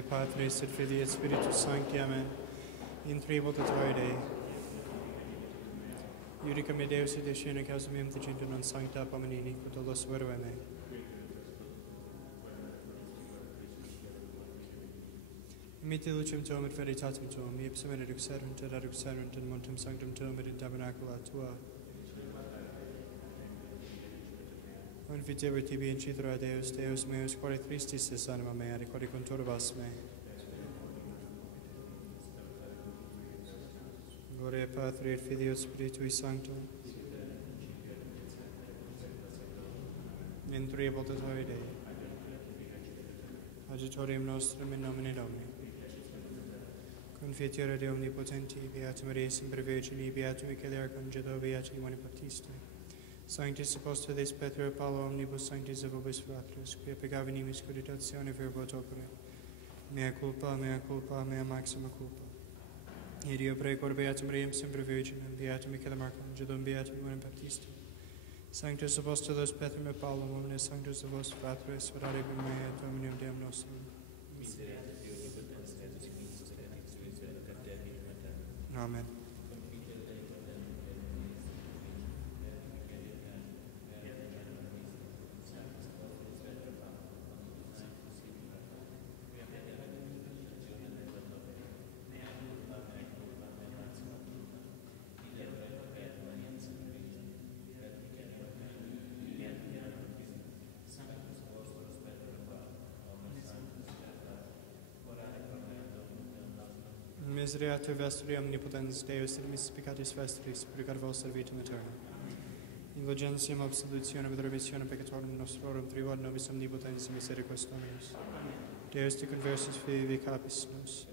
Gloria Patris et Filii et Spiritus Sancti. Amen. In tribo Dei. Iudica me Deus et Decena causam meum tecinto non sancta pomenini, cotolos verve me. Imite lucem tuum et veritatem tuum, ipsum et aduxerunt in montem sanctum tuum et in tabernacula tua. Confitevo tibi incidere a Deus, Deus meus, quare tristis es anima mea, et quare conturbas me. Gloria Patri et Filii et Spiritui Sancto. In tribo Dei. Agitorium nostrum in nomine Domini. Confiteor Dei omnipotenti, beatum Maria semper Virgini, beatum Michael Arcangelo, beatum Ioanne Baptista. Sanctis Apostolis Petro et Paulo omnibus sanctis et vobis fratres, quia pecavinimis coditatione verbo et opere. Mea culpa, mea maxima culpa. Et io precor beatum Mariam semper Virginem, beatum Michael Arcangelo, beatum Ioanne Baptista. Sanctus Apostolos Petro et Paulo omnes sanctus et vos fratres, orare per me et Dominum Deum nostrum. Amen. Misereatur vestri omnipotens Deus et missis peccatis vestris, purgar vos servitum aeternum. Indulgentiam absolutionem et remissionem peccatorum nostrorum tribuat nobis omnipotens misericordias Dominus. Deus te conversus filii capis nos.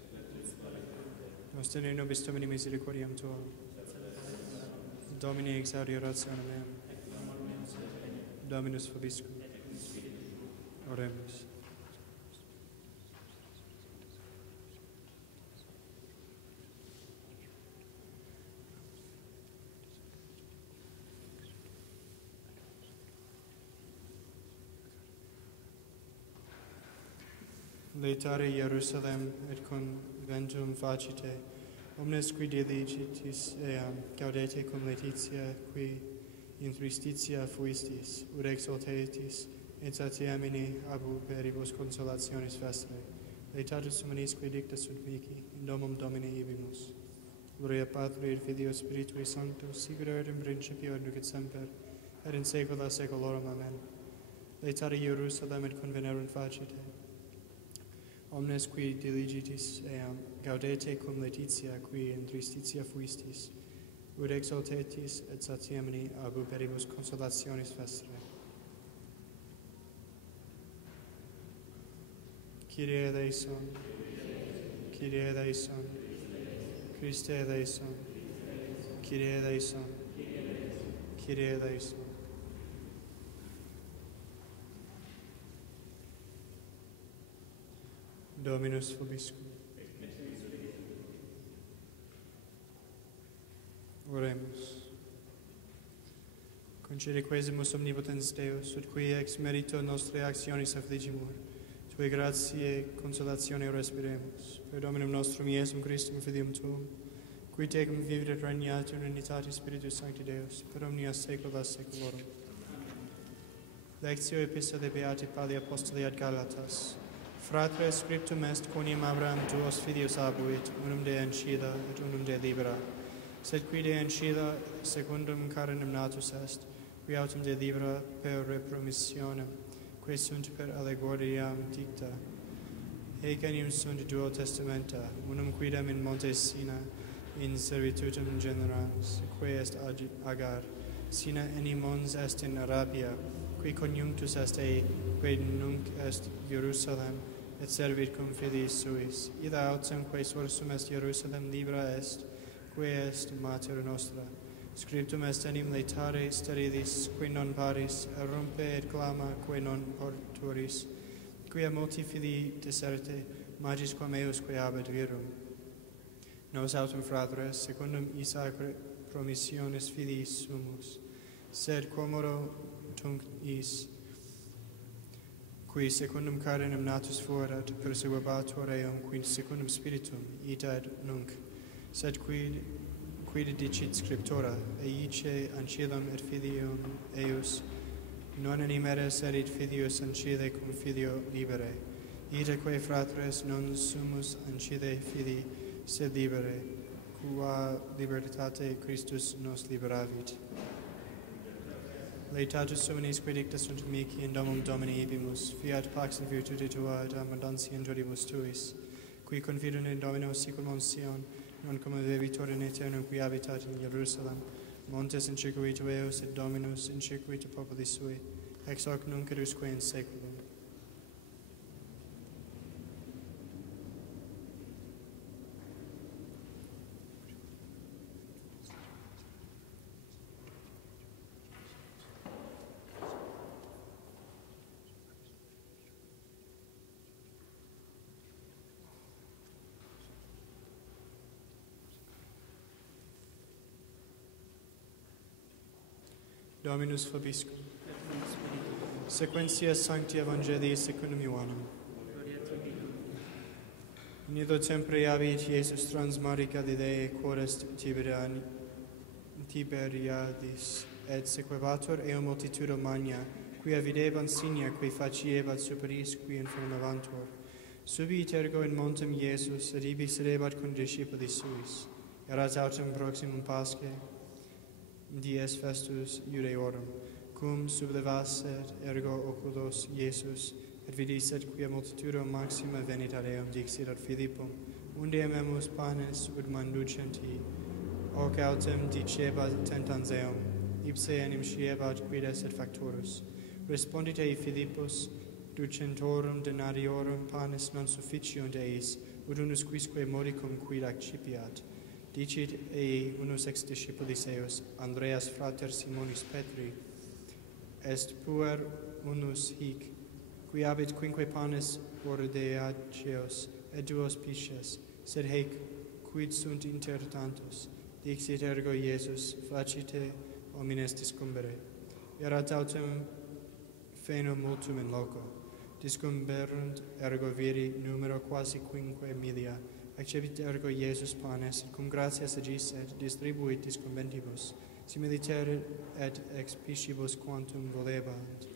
Nos tene nobis Domini misericordiam tuam. Domini exaudi orationem meam. Dominus vobiscum. Oremus. Laetare Jerusalem et conventum facite, omnes qui diligitis eam, gaudete cum laetitia qui in tristitia fuistis, ut exaltetis, et satiamini abu peribus consolationis vestre. Laetatus humanis qui dicta sunt mihi, in domum Domini ibimus. Gloria Patri et Filii et Spiritui Sancto, sicut erat in principio et nunc et semper, et in saecula saeculorum. Amen. Laetare Jerusalem et convenerunt facite, omnes qui diligitis eam, gaudete cum laetitia qui in tristitia fuistis, ut exaltetis et satiamini abu peribus consolationis vestre. Kyrie eleison, Kyrie eleison, Christe eleison, Kyrie eleison, Kyrie eleison. Dominus vobiscum. Oremus. Concede quesimus omnipotens Deus, ut qui ex merito nostre actionis affligimur, tue gratiae consolatione respiremus. Per Dominum nostrum Iesum Christum Filium Tuum, qui tecum vivit et regnat in unitate Spiritus Sancti Deus, per omnia saecula saeculorum. Lectio Epistolae Beati Pauli Apostoli ad Galatas. Fratres, scriptum est quoniam Abraham duos filius abuit, unum de Ancila et unum de Libera. Sed qui de Ancila secundum carenem natus est, qui autem de Libera per repromissionem, que sunt per allegoriam dicta. Haec enim sunt duo testamenta, unum quidem in monte Sina, in servitutum generans, que est Agar. Sina enim mons est in Arabia, qui conjunctus est ei, que nunc est Jerusalem, et servit cum filiis suis. Illa autem quae sursum est Jerusalem libera est, que est mater nostra. Scriptum est enim laetare sterilis, qui non paris, rompe et clama, que non porturis, quia multi filii diserte, magis quam eusque habet virum. Nos autem fratres, secundum Isaac promissionis filiis sumus, sed quomodo tunc is, qui secundum carinem natus forat, persevebatur eum, qui secundum spiritum, ita et nunc, sed quid dicit scriptura, eice ancillum et filium eius, non animeres erit filius ancille cum filio libere, itaque fratres non sumus ancille filii, sed libere, qua libertate Christus nos liberavit. Laetatus suminis qui dicta sunt mihi in domum Domini ibimus, fiat pax in virtute tua et abundantia in jodibus tuis, qui confidunt in Domino siculum Sion, non cum vivitor in aeternum qui habitat in Jerusalem, montes in circuito eos et Dominus in circuito populi sui, ex hoc nunc et usque in saeculum. Dominus vobiscum. Sequentia Sancti Evangelii secundum Ioannem. In illo tempore habit Iesus trans mare Galileae quod est Tiberiadis, et sequebatur eum multitudo magna, quia videbant signa qui faciebat superis qui infirmavantur. Subit ergo in montem Iesus, et ibi sedebat cum discipuli suis. Erat autem proximum Paschae, dies festus Iudeorum, cum sublevasset ergo oculos Iesus, et vidis et quia multitudo maxima venit ad eum, dixit ad Philippum, unde amemus panes ut manducenti, hoc autem dicebat tentans eum, ipse enim sciebat quides et factorus. Respondit ei Philippus, ducentorum denariorum panes non sufficiunt eis, ut unus quisque modicum quid accipiat. Dicit ei unus ex discipulis eius, Andreas frater Simonis Petri, est puer unus hic, qui habit quinque panes ordeaceos et duos pisces, sed heic quid sunt inter tantos. Dixit ergo Iesus, facite homines discumbere. Erat autem feno multum in loco. Discumberunt ergo viri numero quasi quinque milia. Accepit ergo Iesus panes, cum gratias agis et distribuit discumbentibus, similiter et ex piscibus quantum volebant.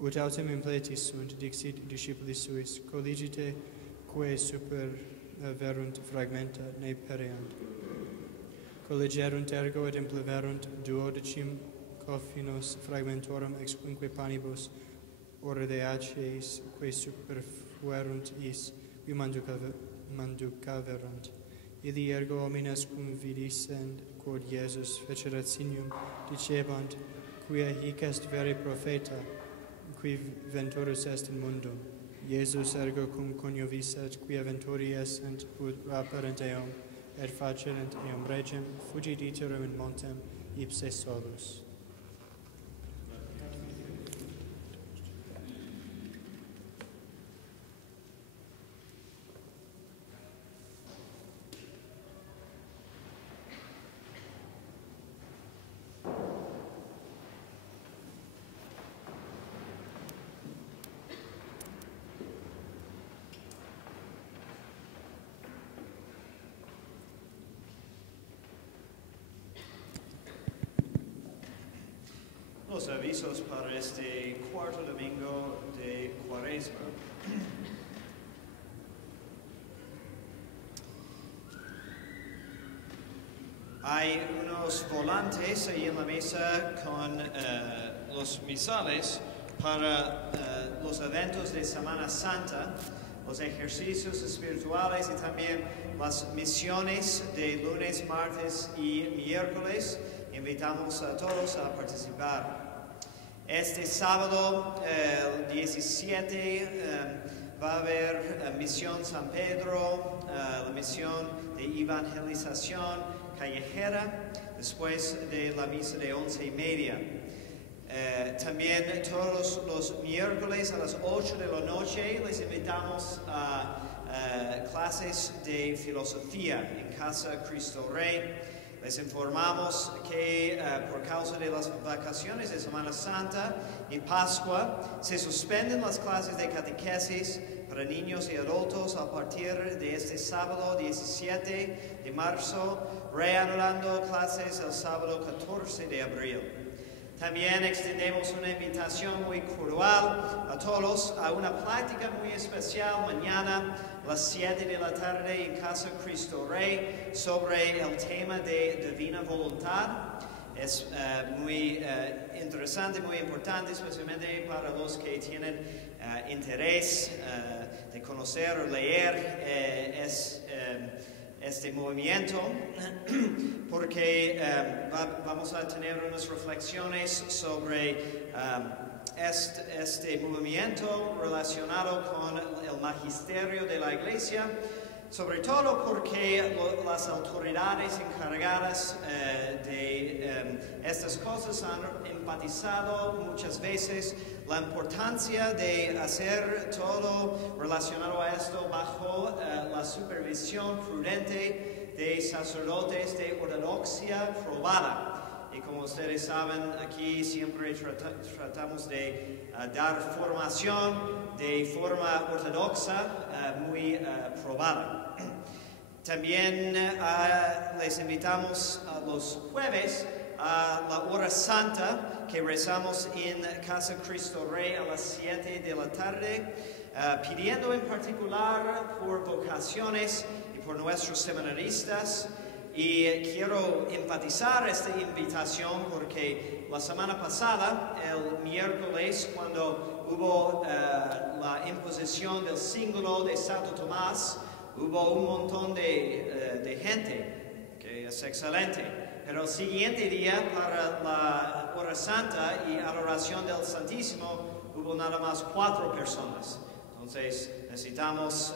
Ut autem impletis sunt, dixit discipulis suis, colligite quae superverunt fragmenta ne pereant. Colligerunt ergo et impleverunt duodecim coffinos fragmentorum ex quinque panibus ordeaceis quae superfuerunt is, qui manducaverunt. Ili ergo homines cum vidissent quod Iesus fecerat signium, dicebant, quia hic est vere profeta, qui venturus est in mundum. Iesus ergo cum coniovisset, quia venturi essent, ut raperent eum, et facerent eum regem, fugit iterum in montem, ipse solus. Los avisos para este cuarto domingo de Cuaresma. Hay unos volantes ahí en la mesa con los misales para los eventos de Semana Santa, los ejercicios espirituales y también las misiones de lunes, martes y miércoles. Invitamos a todos a participar. Este sábado, el 17, va a haber misión San Pedro, la misión de evangelización callejera, después de la misa de 11:30. También todos los miércoles a las 8 de la noche les invitamos a clases de filosofía en Casa Cristo Rey. les informamos que por causa de las vacaciones de Semana Santa y Pascua se suspenden las clases de catequesis para niños y adultos a partir de este sábado 17 de marzo, reanudando clases el sábado 14 de abril. También extendemos una invitación muy cordial a todos a una plática muy especial mañana a las 7 de la tarde en Casa Cristo Rey sobre el tema de divina voluntad. Es muy interesante, muy importante, especialmente para los que tienen interés de conocer o leer este movimiento, porque vamos a tener unas reflexiones sobre este movimiento relacionado con el magisterio de la Iglesia, sobre todo porque las autoridades encargadas de estas cosas han enfatizado muchas veces la importancia de hacer todo relacionado a esto bajo la supervisión prudente de sacerdotes de ortodoxia probada. Y como ustedes saben, aquí siempre tratamos de dar formación de forma ortodoxa muy probada. También les invitamos a los jueves a la hora santa que rezamos en Casa Cristo Rey a las 7 de la tarde, pidiendo en particular por vocaciones y por nuestros seminaristas. Y quiero enfatizar esta invitación porque la semana pasada, el miércoles, cuando hubo la imposición del símbolo de Santo Tomás, hubo un montón de gente, que es excelente. Pero el siguiente día, para la hora santa y adoración del Santísimo, hubo nada más 4 personas. Entonces necesitamos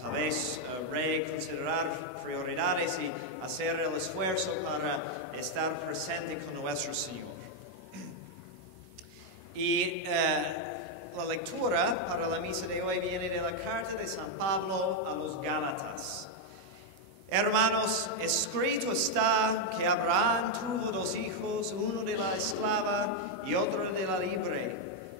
tal vez reconsiderar prioridades y hacer el esfuerzo para estar presente con nuestro Señor. Y la lectura para la misa de hoy viene de la carta de San Pablo a los Gálatas. Hermanos, escrito está que Abraham tuvo 2 hijos, uno de la esclava y otro de la libre.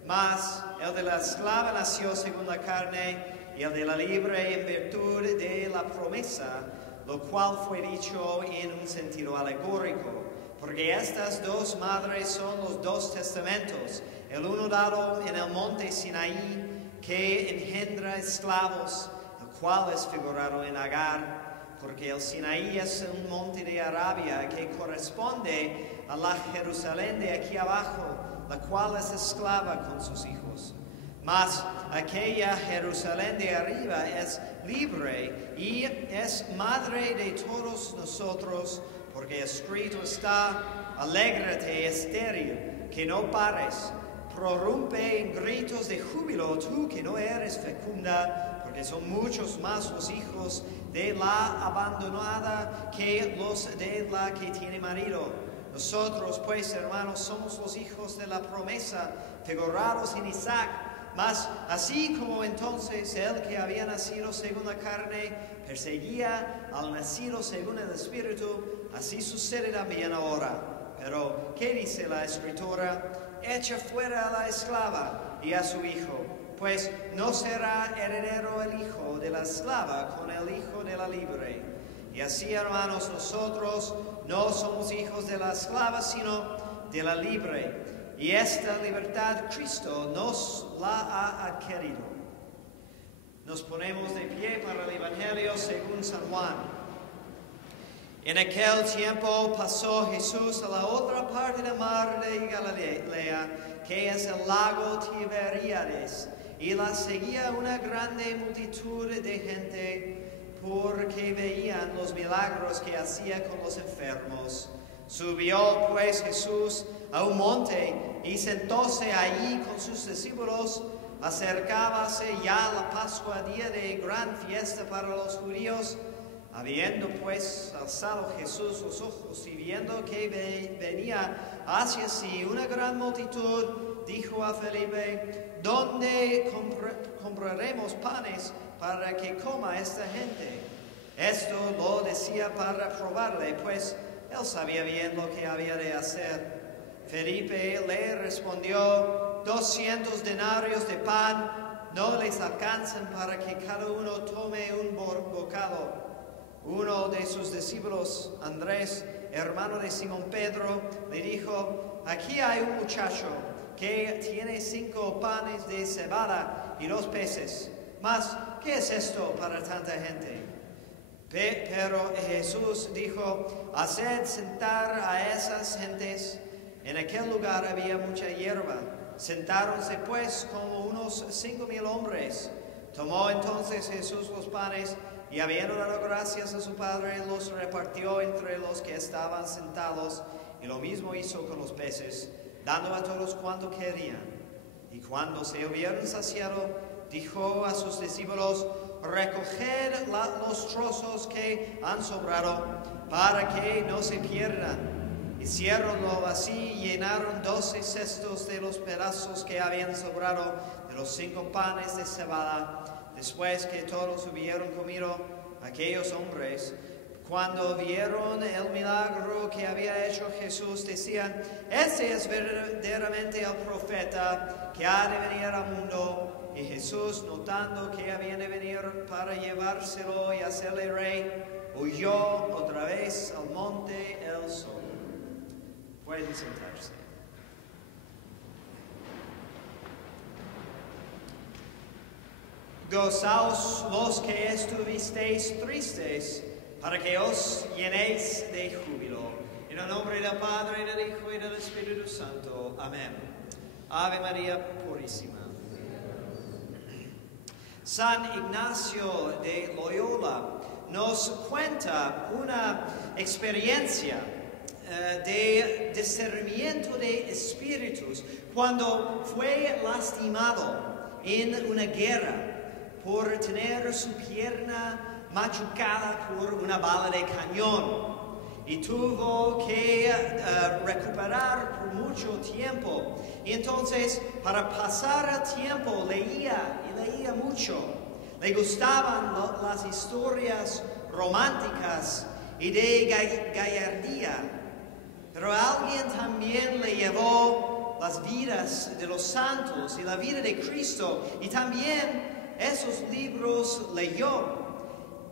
Mas el de la esclava nació según la carne y el de la libre en virtud de la promesa, lo cual fue dicho en un sentido alegórico, porque estas 2 madres son los 2 testamentos, el uno dado en el monte Sinaí, que engendra esclavos, el cual es figurado en Agar, porque el Sinaí es un monte de Arabia que corresponde a la Jerusalén de aquí abajo, la cual es esclava con sus hijos. Mas aquella Jerusalén de arriba es libre y es madre de todos nosotros, porque escrito está: alégrate, estéril, que no pares, prorrumpe en gritos de júbilo, tú que no eres fecunda, porque son muchos más los hijos de la abandonada que los de la que tiene marido. Nosotros, pues, hermanos, somos los hijos de la promesa, figurados en Isaac. Mas así como entonces el que había nacido según la carne perseguía al nacido según el Espíritu, así sucede también ahora. Pero, ¿qué dice la Escritura? Echa fuera a la esclava y a su hijo, pues no será heredero el hijo de la esclava con el hijo de la libre. Y así, hermanos, nosotros no somos hijos de la esclava, sino de la libre. Y esta libertad Cristo nos la ha adquirido. Nos ponemos de pie para el Evangelio según San Juan. En aquel tiempo pasó Jesús a la otra parte del mar de Galilea, que es el lago Tiberíades, y la seguía una grande multitud de gente, porque veían los milagros que hacía con los enfermos. Subió pues Jesús a un monte y sentóse allí con sus discípulos. Acercábase ya la Pascua, día de gran fiesta para los judíos. Habiendo pues alzado Jesús los ojos y viendo que venía hacia sí una gran multitud, dijo a Felipe: ¿dónde compraremos panes para que coma esta gente? Esto lo decía para probarle, pues Él sabía bien lo que había de hacer. Felipe le respondió: 200 denarios de pan no les alcanzan para que cada uno tome un bocado. Uno de sus discípulos, Andrés, hermano de Simón Pedro, le dijo: aquí hay un muchacho que tiene 5 panes de cebada y 2 peces. Mas, ¿qué es esto para tanta gente? Pero Jesús dijo: haced sentar a esas gentes. En aquel lugar había mucha hierba. Sentáronse pues como unos 5,000 hombres. Tomó entonces Jesús los panes y, habiendo dado gracias a su Padre, los repartió entre los que estaban sentados, y lo mismo hizo con los peces, dando a todos cuanto querían. Y cuando se hubieron saciado, dijo a sus discípulos: recoged los trozos que han sobrado, para que no se pierdan. Hiciéronlo así y llenaron 12 cestos de los pedazos que habían sobrado de los 5 panes de cebada. Después que todos hubieron comido, aquellos hombres, cuando vieron el milagro que había hecho Jesús, decían: este es verdaderamente el profeta que ha de venir al mundo. Y Jesús, notando que había de venir para llevárselo y hacerle rey, huyó otra vez al monte el sol. Pueden sentarse. Gozaos los que estuvisteis tristes, para que os llenéis de júbilo. En el nombre del Padre, y del Hijo, y del Espíritu Santo. Amén. Ave María Purísima. San Ignacio de Loyola nos cuenta una experiencia de discernimiento de espíritus cuando fue lastimado en una guerra por tener su pierna machucada por una bala de cañón, y tuvo que recuperar por mucho tiempo. Y entonces, para pasar el tiempo, leía mucho. Le gustaban las historias románticas y de gallardía. Pero alguien también le llevó las vidas de los santos y la vida de Cristo, y también esos libros leyó.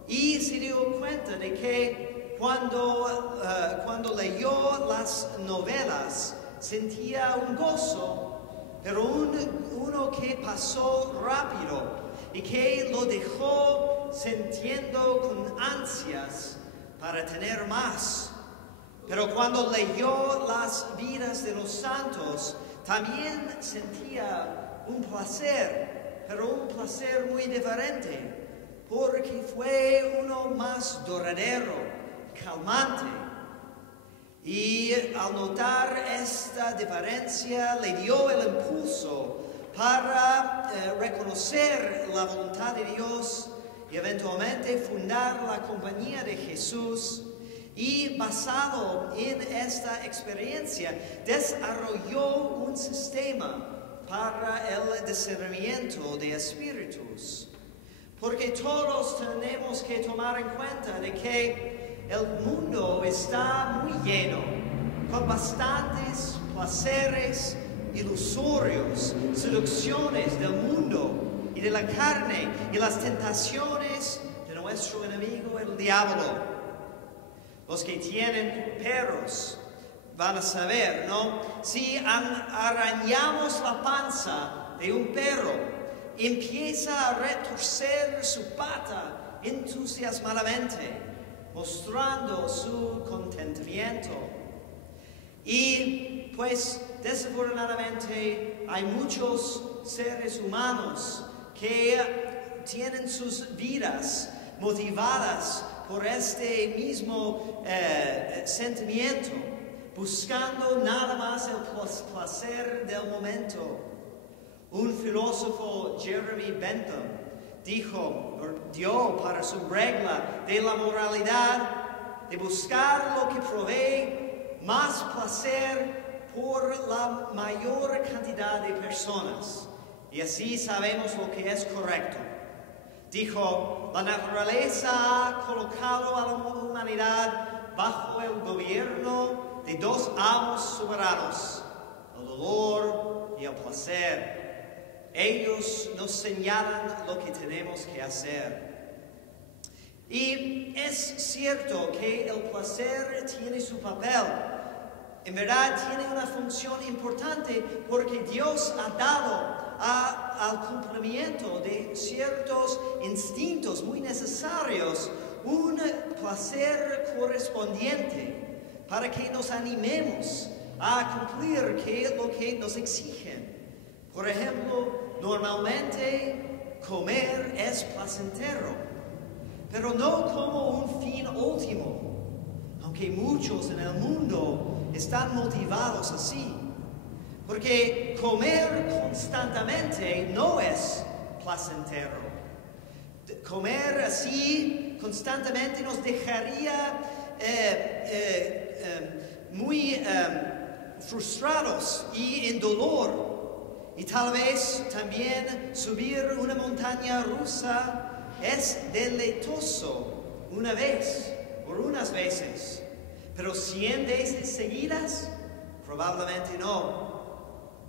Y se dio cuenta de que cuando leyó las novelas sentía un gozo, pero uno que pasó rápido y que lo dejó sintiendo con ansias para tener más. Pero cuando leyó las vidas de los santos, también sentía un placer, pero un placer muy diferente, porque fue uno más duradero, calmante. Y al notar esta diferencia, le dio el impulso para reconocer la voluntad de Dios y eventualmente fundar la Compañía de Jesús. Y basado en esta experiencia, desarrolló un sistema para el discernimiento de espíritus. Porque todos tenemos que tomar en cuenta de que el mundo está muy lleno, con bastantes placeres ilusorios, seducciones del mundo y de la carne y las tentaciones de nuestro enemigo, el diablo. Los que tienen perros van a saber, ¿no? Si arañamos la panza de un perro, empieza a retorcer su pata entusiasmadamente, mostrando su contentamiento. Y pues desafortunadamente hay muchos seres humanos que tienen sus vidas motivadas por este mismo sentimiento, buscando nada más el placer del momento. Un filósofo, Jeremy Bentham, dio para su regla de la moralidad de buscar lo que provee más placer por la mayor cantidad de personas. Y así sabemos lo que es correcto. Dijo: la naturaleza ha colocado a la humanidad bajo el gobierno de dos amos soberanos, el dolor y el placer. Ellos nos señalan lo que tenemos que hacer. Y es cierto que el placer tiene su papel. En verdad tiene una función importante porque Dios ha dado al cumplimiento de ciertos instintos muy necesarios un placer correspondiente para que nos animemos a cumplir lo que nos exigen. Por ejemplo, normalmente comer es placentero, pero no como un fin último, aunque muchos en el mundo están motivados así. Porque comer constantemente no es placentero. Comer así constantemente nos dejaría muy frustrados y en dolor. Y tal vez también subir una montaña rusa es deleitoso una vez o unas veces, pero 100 veces seguidas, probablemente no.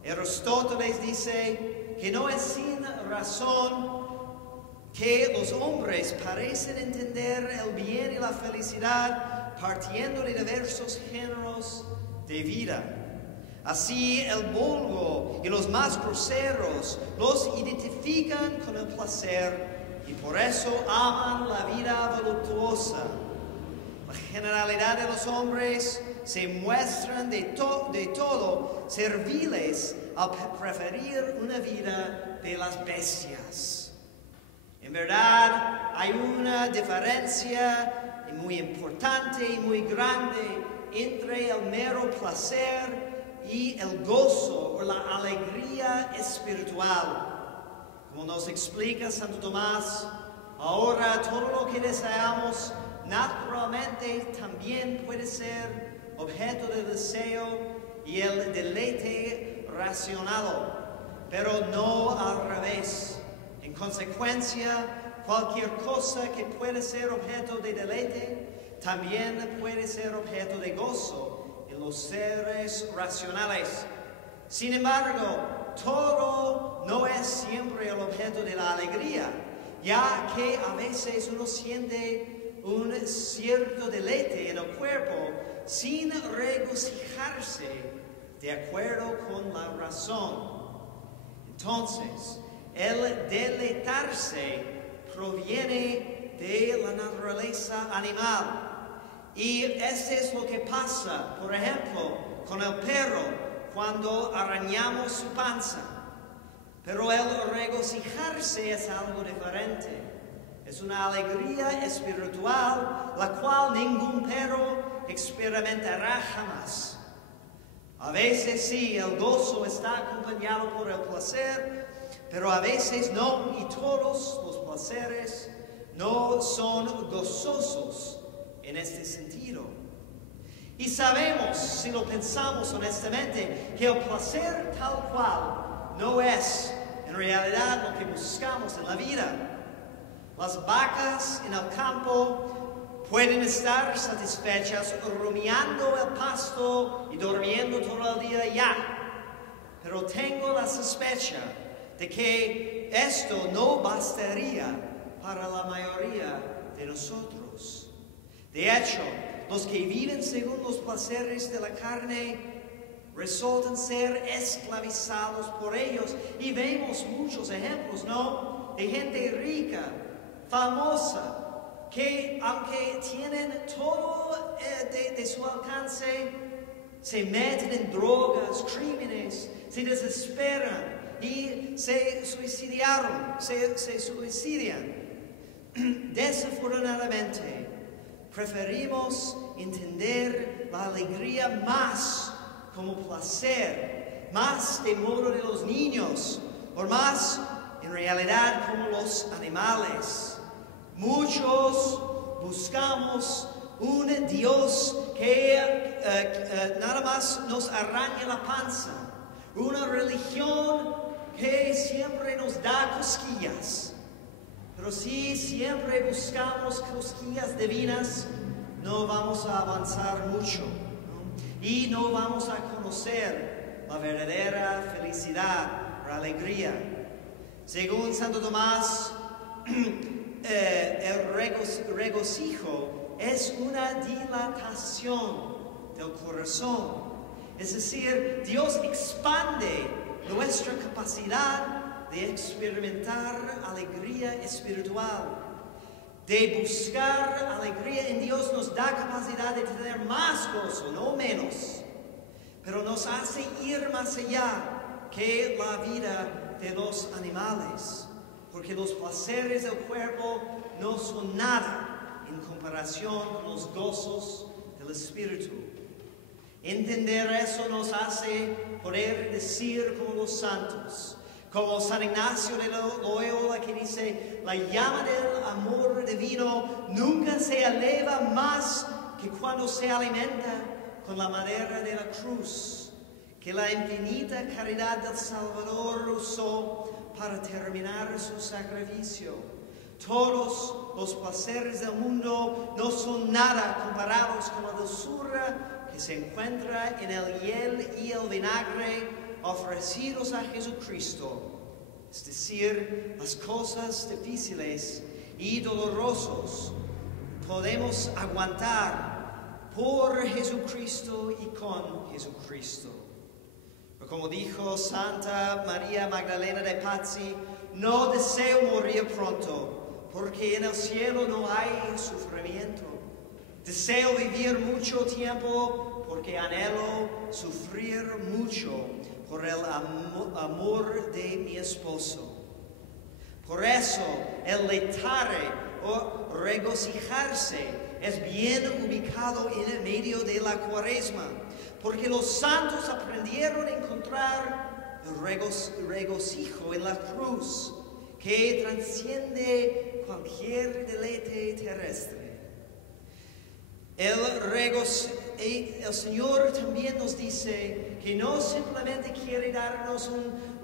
Aristóteles dice que no es sin razón que los hombres parecen entender el bien y la felicidad partiendo de diversos géneros de vida. Así el vulgo y los más groseros los identifican con el placer y por eso aman la vida voluptuosa. La generalidad de los hombres se muestran de todo serviles al preferir una vida de las bestias. En verdad, hay una diferencia muy importante y muy grande entre el mero placer y el gozo o la alegría espiritual. Como nos explica Santo Tomás, ahora todo lo que deseamos naturalmente también puede ser objeto de deseo y el deleite racionado, pero no al revés. En consecuencia, cualquier cosa que puede ser objeto de deleite también puede ser objeto de gozo en los seres racionales. Sin embargo, todo no es siempre el objeto de la alegría, ya que a veces uno siente un cierto deleite en el cuerpo sin regocijarse de acuerdo con la razón. Entonces, el deleitarse proviene de la naturaleza animal. Y eso es lo que pasa, por ejemplo, con el perro cuando arañamos su panza. Pero el regocijarse es algo diferente. Es una alegría espiritual, la cual ningún perro experimentará jamás. A veces sí, el gozo está acompañado por el placer, pero a veces no, y todos los placeres no son gozosos en este sentido. Y sabemos, si lo pensamos honestamente, que el placer tal cual no es en realidad lo que buscamos en la vida. Las vacas en el campo pueden estar satisfechas rumiando el pasto y durmiendo todo el día ya. Pero tengo la sospecha de que esto no bastaría para la mayoría de nosotros. De hecho, los que viven según los placeres de la carne resultan ser esclavizados por ellos. Y vemos muchos ejemplos, ¿no? De gente rica, famosa, que aunque tienen todo de su alcance, se meten en drogas, crímenes, se desesperan y se suicidan. Desafortunadamente, preferimos entender la alegría más como placer, más de modo de los niños, o más en realidad como los animales. Muchos buscamos un Dios que nada más nos araña la panza, una religión que siempre nos da cosquillas. Pero si siempre buscamos cosquillas divinas, no vamos a avanzar mucho, ¿no? Y no vamos a conocer la verdadera felicidad o alegría. Según Santo Tomás, el regocijo es una dilatación del corazón. Es decir, Dios expande nuestra capacidad de experimentar alegría espiritual. De buscar alegría en Dios nos da capacidad de tener más gozo, no menos. Pero nos hace ir más allá que la vida de los animales. Porque los placeres del cuerpo no son nada en comparación con los gozos del Espíritu. Entender eso nos hace poder decir como los santos, como San Ignacio de Loyola, que dice: la llama del amor divino nunca se eleva más que cuando se alimenta con la madera de la cruz, que la infinita caridad del Salvador usó para terminar su sacrificio. Todos los placeres del mundo no son nada comparados con la dulzura que se encuentra en el hiel y el vinagre ofrecidos a Jesucristo. Es decir, las cosas difíciles y dolorosas podemos aguantar por Jesucristo y con Jesucristo. Pero como dijo Santa María Magdalena de Pazzi, no deseo morir pronto, porque en el cielo no hay sufrimiento. Deseo vivir mucho tiempo, porque anhelo sufrir mucho por el amor de mi esposo. Por eso, el letare o regocijarse es bien ubicado en el medio de la Cuaresma, porque los santos aprendieron a encontrar el regocijo en la cruz, que trasciende cualquier deleite terrestre. El Señor también nos dice que no simplemente quiere darnos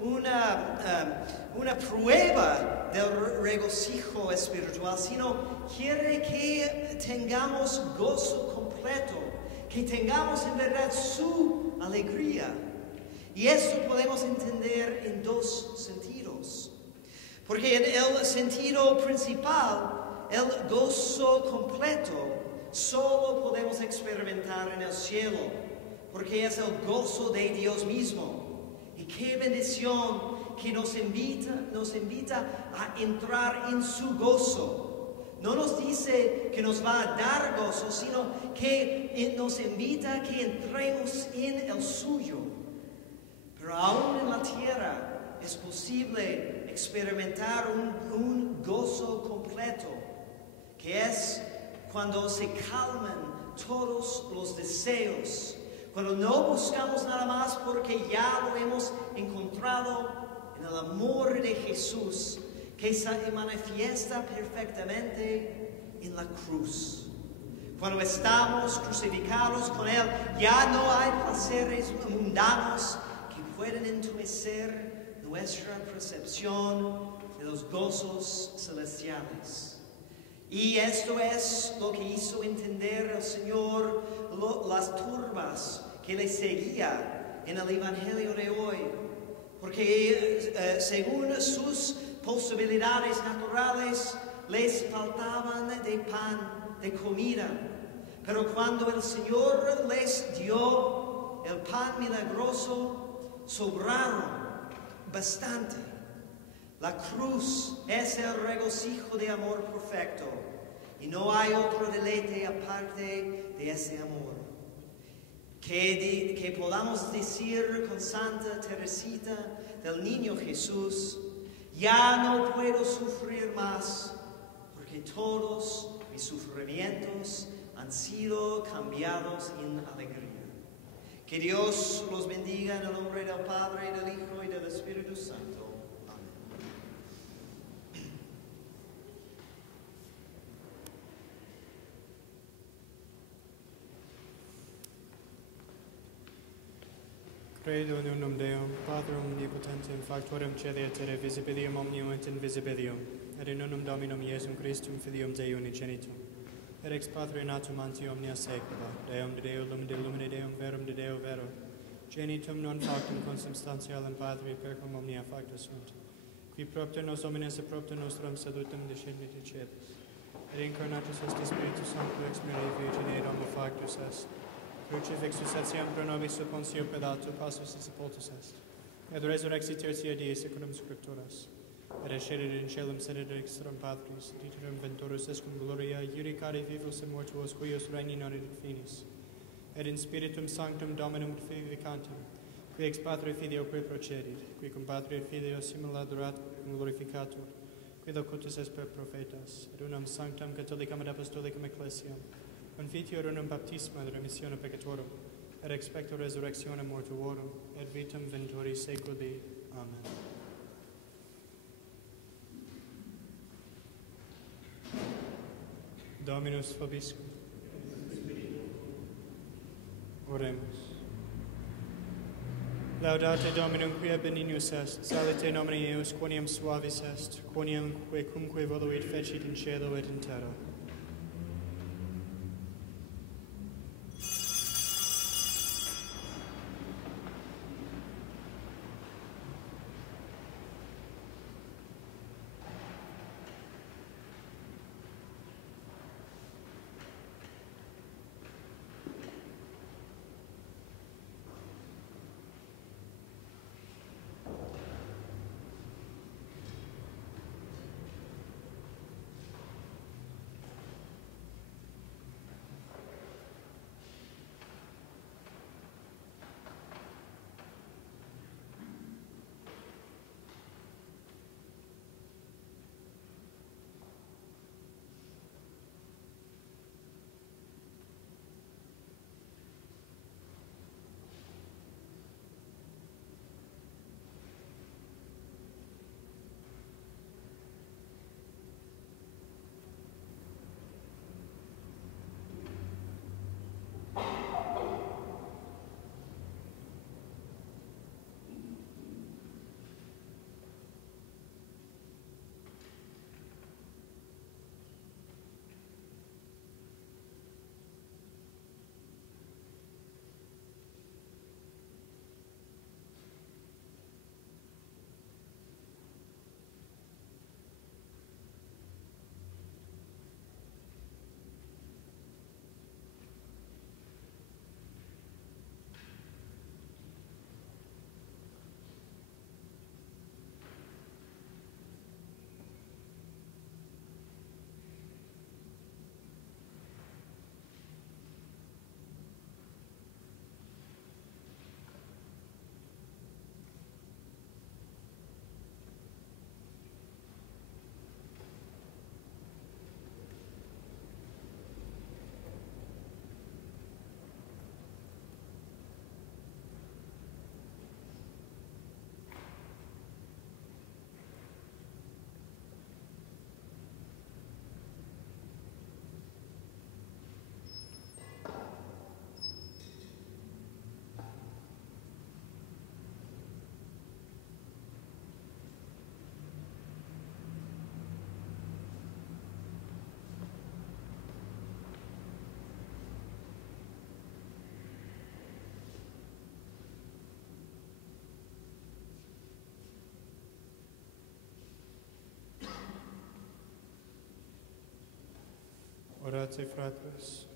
una prueba del regocijo espiritual, sino quiere que tengamos gozo completo, que tengamos en verdad su alegría. Y esto podemos entender en dos sentidos. Porque en el sentido principal, el gozo completo solo podemos experimentar en el cielo, porque es el gozo de Dios mismo. Y qué bendición que nos invita a entrar en su gozo. No nos dice que nos va a dar gozo, sino que nos invita a que entremos en el suyo. Pero aún en la tierra es posible experimentar un gozo completo, que es cuando se calman todos los deseos, cuando no buscamos nada más porque ya lo hemos encontrado en el amor de Jesús, que se manifiesta perfectamente en la cruz. Cuando estamos crucificados con Él, ya no hay placeres mundanos que pueden entumecer nuestra percepción de los gozos celestiales. Y esto es lo que hizo entender el Señor las turbas que le seguía en el Evangelio de hoy. Porque según sus posibilidades naturales, les faltaban de pan, de comida. Pero cuando el Señor les dio el pan milagroso, sobraron bastante. La cruz es el regocijo de amor perfecto, y no hay otro deleite aparte de ese amor. Que podamos decir con Santa Teresita del Niño Jesús: ya no puedo sufrir más, porque todos mis sufrimientos han sido cambiados en alegría. Que Dios los bendiga en el nombre del Padre, del Hijo y del Espíritu Santo. Credo in unum Deum, Patrum omnipotentem, factorem caeli et terrae, visibilium omnium et invisibilium, et in unum Dominum Iesum Christum, Filium Dei unigenitum, et ex Patre natum ante omnia saecula, Deum de Deo lumine de lumine Deum verum de Deo vero, genitum non factum consubstantialem Patri per cum omnia facta sunt, qui propter nos homines et propter nostrum salutem descendit in celis, et incarnatus est Spiritus Sancto ex Mariae Virgine et homo factus est, crucifixus etiam pro nobis sub Pontio Pilato passus et sepultus est, et resurrexit tertia die secundum scripturas, et ascendit in caelum sedet extram Patris, et iterum venturus est cum gloria, judicare vivos et mortuos, cuius regni non et finis, et in Spiritum Sanctum Dominum vivificantem, qui ex Patre Filio qui procedit, qui cum Patre et Filio simul adorat cum glorificatur, qui locutus est per prophetas, et unam sanctam catholicam et apostolicam ecclesiam, confitio et unum baptisma et remissione peccatorum, et expecto resurrectionem mortuorum, et vitam venturi saeculi. Amen. Dominus vobiscum. Oremus. Laudate Dominum quia benignus est, salite nomine eius quoniam suavis est, quoniam cumque voluit fecit in cielo et in terra. Orate, fratres.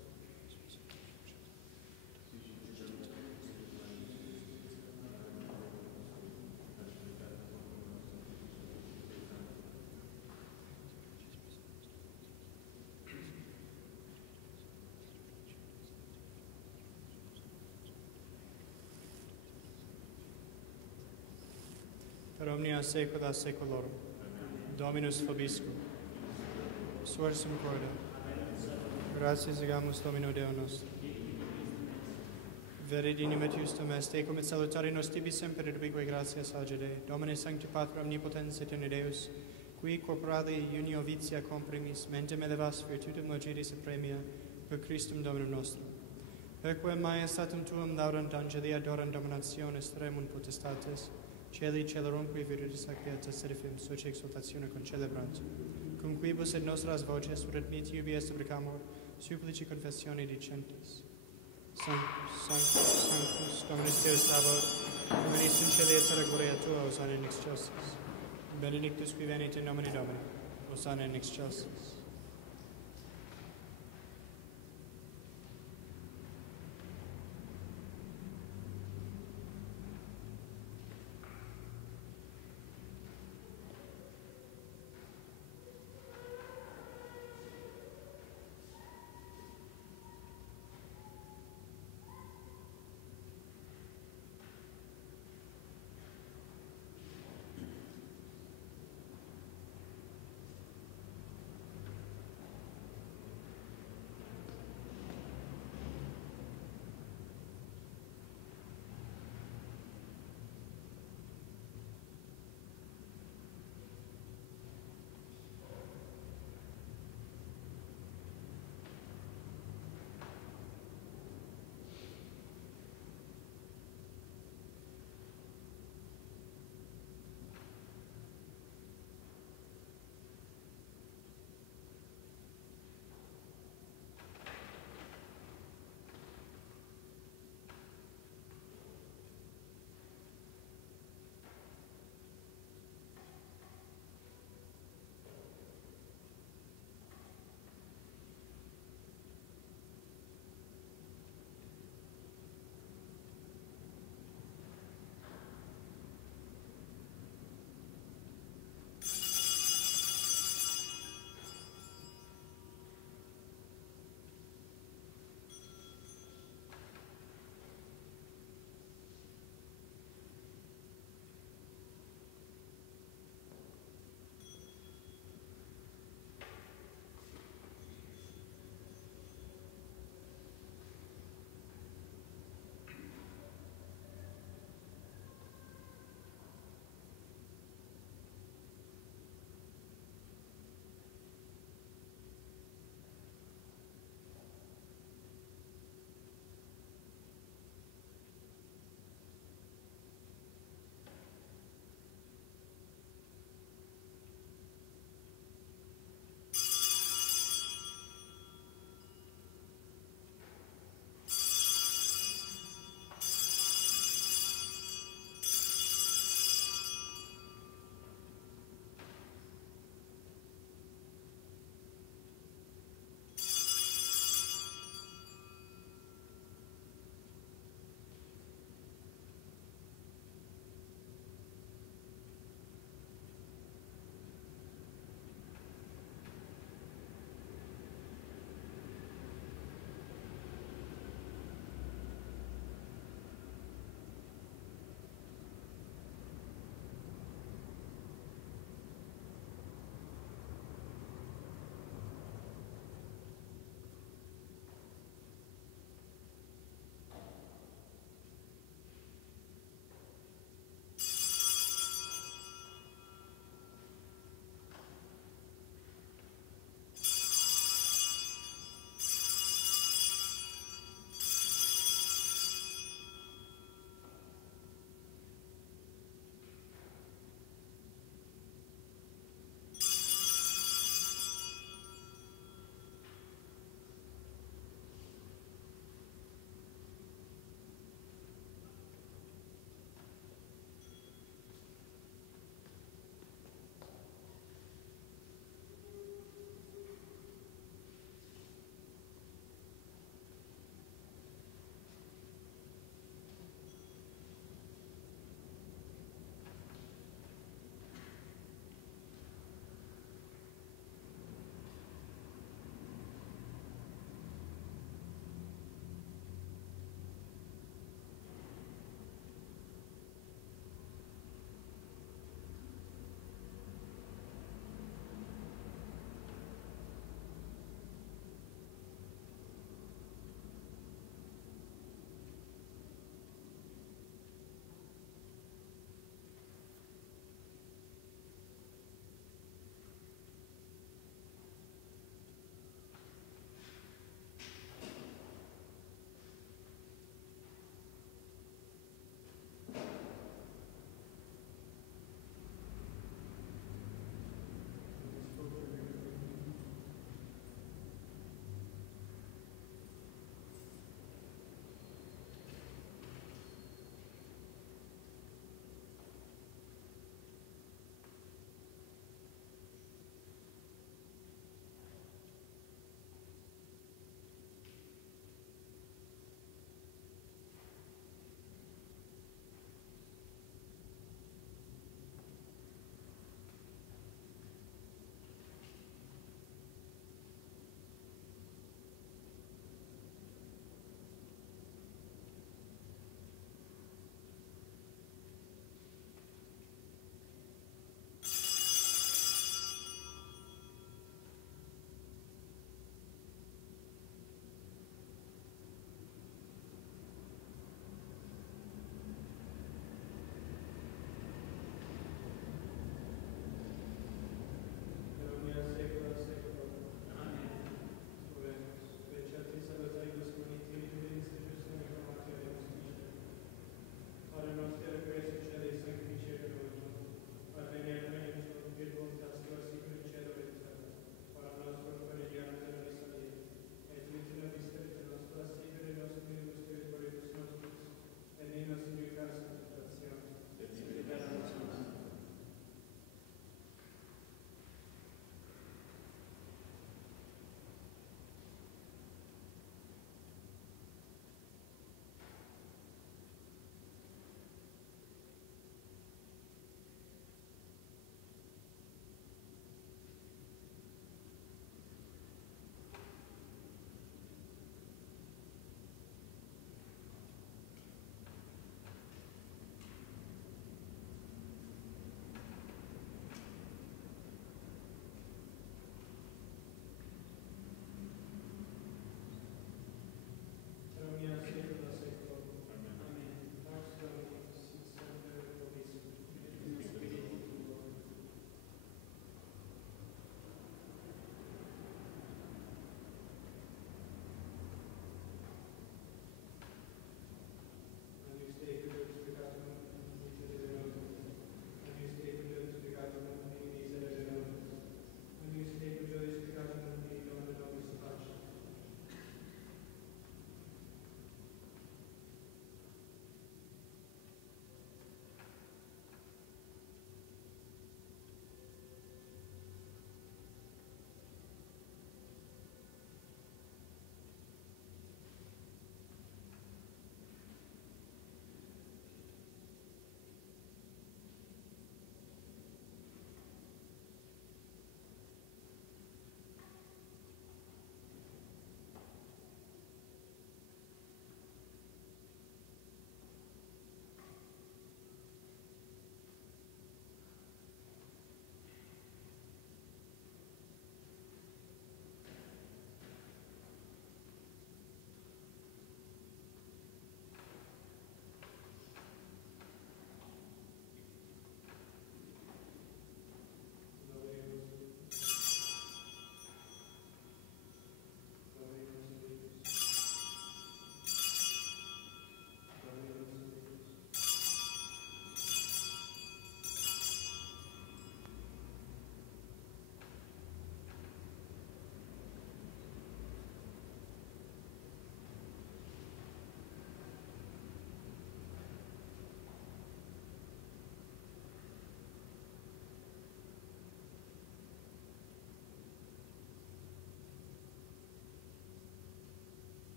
Per omnia saecula saeculorum. Dominus vobiscum. Sursum corda. Gratias egamus Domino Deo nostro. Vere dignum et justum est, ecum et salutari nos tibi semper et ubique gratias agere, Domine Sancti Pater omnipotens eterne Deus, qui corporali unio vitia comprimis, mentem elevas virtutem logidis et premia, per Christum Dominum nostrum. Perque maiestatum tuum laudant angeli adorant dominationes remunt potestates, celi celerumque virtutis sacrata serifim soce exaltatione concelebrant, cum quibus et nostras voces ut admiti ubi est obricamur, supplici confessione dicentes. Sanctus, Sanctus, Sanctus, Dominus Deus Sabaoth, Dominus in cielo et terra gloria tua, Hosanna in excelsis. Benedictus qui venit in nomine Domini, Hosanna in excelsis.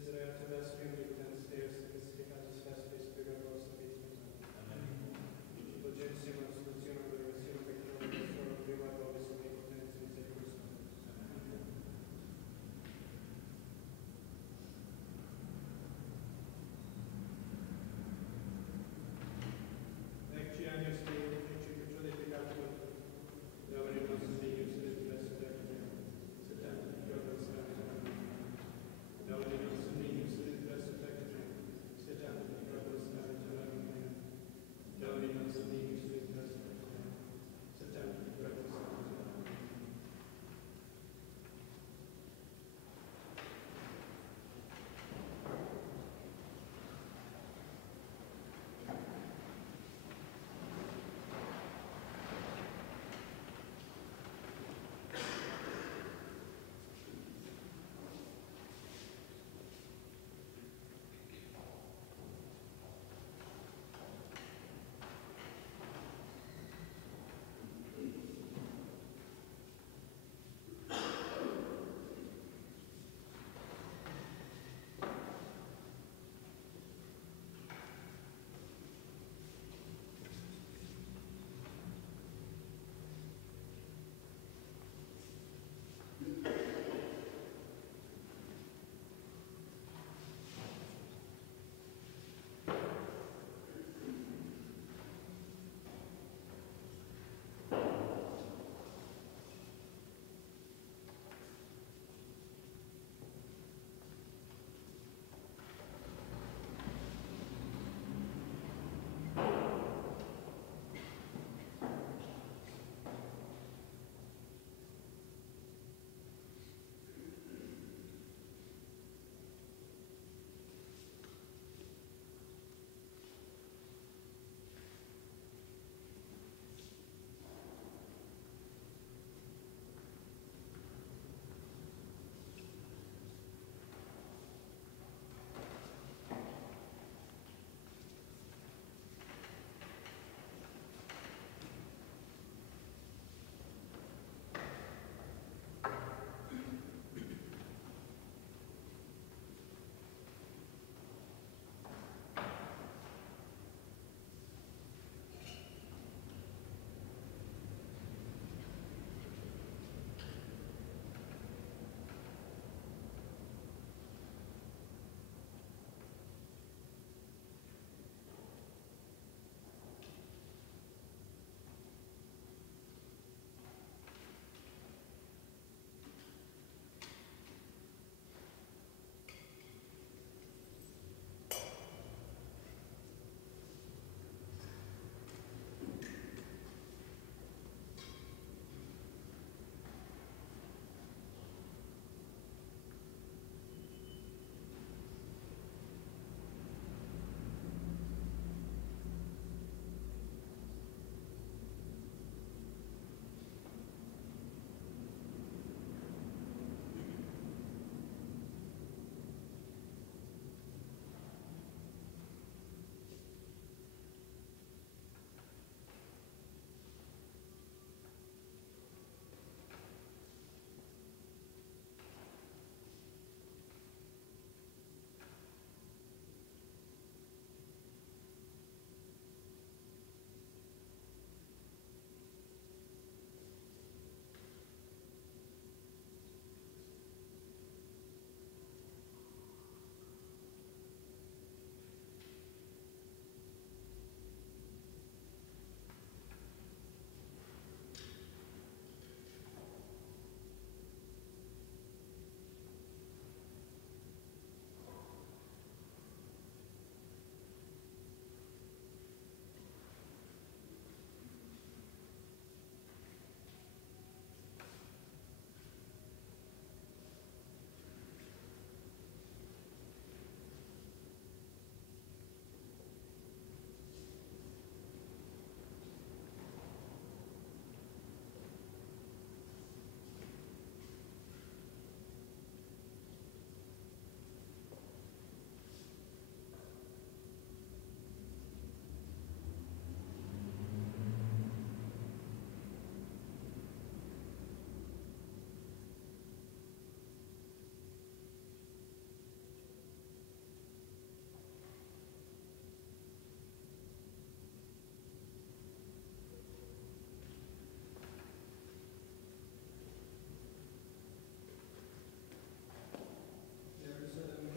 Desiderate vestrium victens Deus sacrificatis vestris purgatoris obitium. Amen. Indulgentiam absolutionem reversium peccatum nostrum prima nobis omnipotens misericors. Amen. Ecce agnus Dei, ecce crucio Dei peccatum, Domine nostrum Deus et resurrectiam, sed tantum fiore nostrum. Domine nostrum Deus et resurrectiam.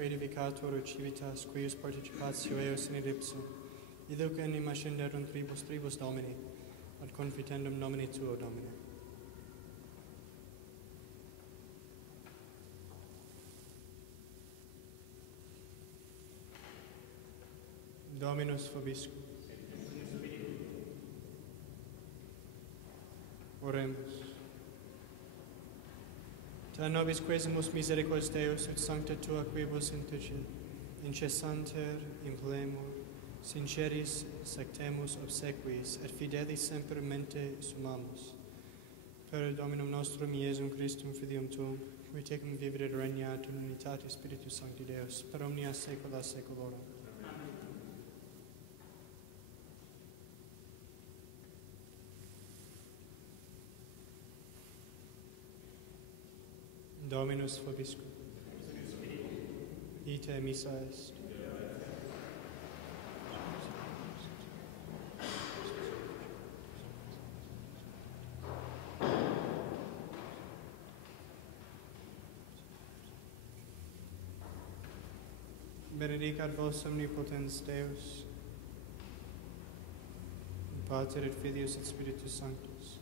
edificator civitas, cuius participatio eos in ipsum, iduc enim ascenderum tribus Domini, ad confitendum nomini Tuo, Domine. Dominus vobiscum. Oremus. Ta nobis quesimus misericordias Deus, et sancta Tua quibus incessanter implemur, sinceris sectemus obsequis, et fidelis semper mente sumamus. Per Dominum nostrum Iesum Christum, Filium Tuum, qui tecum vivere et regnat in unitate Spiritus Sancti Deus, per omnia saecula saeculorum. Dominus vobiscum. Ite Misa est. Benedicat vos omnipotens Deus, Pater et Filius et Spiritus Sanctus.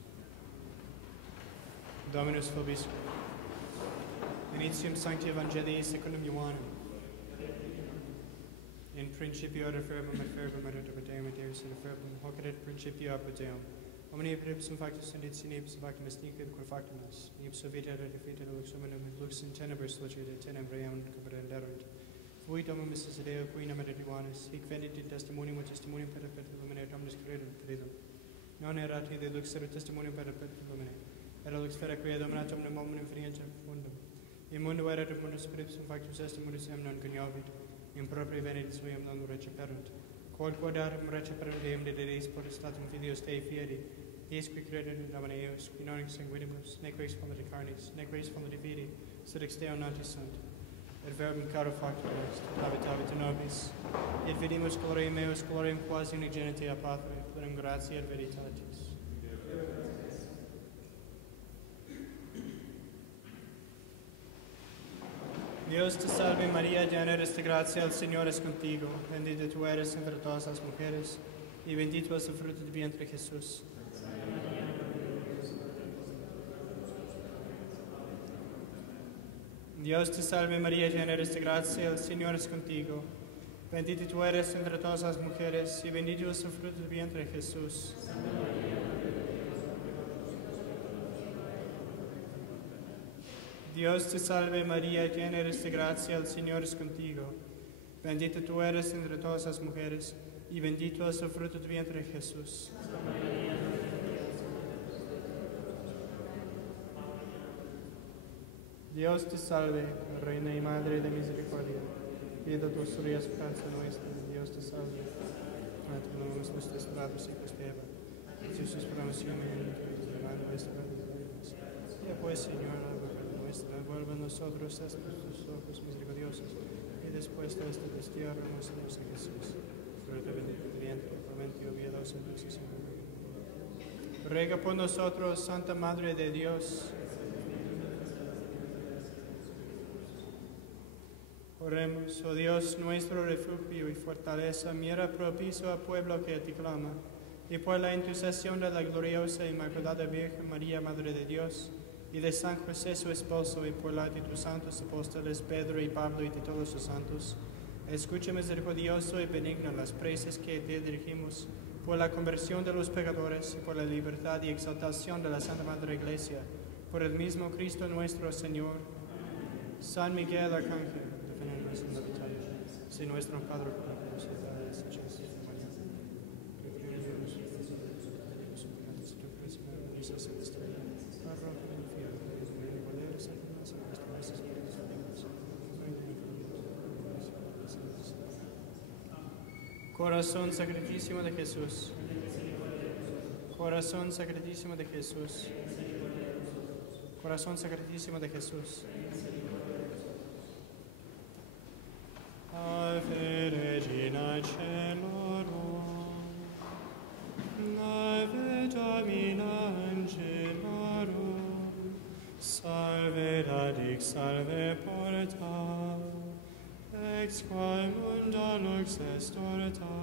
Dominus vobiscum. Initium Sancti Evangelii secundum Ioannem. In principio ad verbum et verbum ad Deum et Deus et verbum hoc et principio ab Deum. Omni ipsum factus et in ipsum factum est nihil quod factum est. Ipso vita et vita lux hominum et lux in tenebris lucet et tenebraeum comprenderunt. Fui Domum Mrs. Deo qui namet et Ioannis, hic vendit in testimonium et testimonium per lumine Dominus credum. Non erat de lux et testimonium per lumine. Et lux fere quia dominatum nem omnem infinitum fundum. In mundo erat et mundus ipsum factus est mundus eam non coniovit, in propria venit suium non receperunt. Quod quodatum receperunt Deum de deis potestatum filios Dei fieri, eis qui credent in Domine eos, qui non sanguinimus, neque ex fonda de carnis, neque ex fonda de fide, sed ex Deo nati sunt. Et verbum caro factum est, habitavit in nobis, et vidimus gloriam eos, gloriam quasi unigenite a Patre, plenum gratia et veritatis. Dios te salve María, llena eres de gracia, el Señor es contigo. Bendita tú eres entre todas las mujeres, y bendito es el fruto de tu vientre Jesús. Dios te salve María, llena eres de gracia, el Señor es contigo. Bendita tú eres entre todas las mujeres, y bendito es el fruto de tu vientre Jesús. Dios te salve María, llena eres de gracia, el Señor es contigo. Bendita tú eres entre todas las mujeres, y bendito es el fruto de tu vientre Jesús. Dios te salve, Reina y Madre de Misericordia, pido tu esperanza nuestra. Dios te salve. Perdónanos nuestros pecados y hijos de Eva. Jesús, promoción en la mano nuestra. Ya pues, Señor, vuelve a nosotros tus ojos misericordiosos, y después de este destierro nos a Jesús, fruto bendito del vientre, prometido piadoso en dulce Señor. Ruega por nosotros, Santa Madre de Dios. Oremos, oh Dios, nuestro refugio y fortaleza, mira propicio al pueblo que te clama, y por la intercesión de la gloriosa e Inmaculada Virgen María, Madre de Dios, y de San José su esposo, y por la de tus santos apóstoles Pedro y Pablo y de todos los santos, escucha misericordioso y benigno las preces que te dirigimos por la conversión de los pecadores y por la libertad y exaltación de la Santa Madre Iglesia, por el mismo Cristo nuestro Señor. San Miguel Arcángel, deféndenos en la batalla. Si nuestro Padre por la sociedades hechas de María, Corazón sacratísimo de Jesús. Corazón sacratísimo de Jesús. Corazón sacratísimo de Jesús. Ave Regina Caelorum, Ave Domina Angelorum, Salve Radix, Salve Porta, Rex quam munda lux est orata,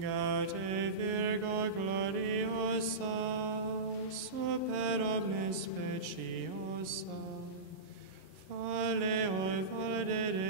Gate Virgo gloriosa, super omnes speciosa, Fale oi valde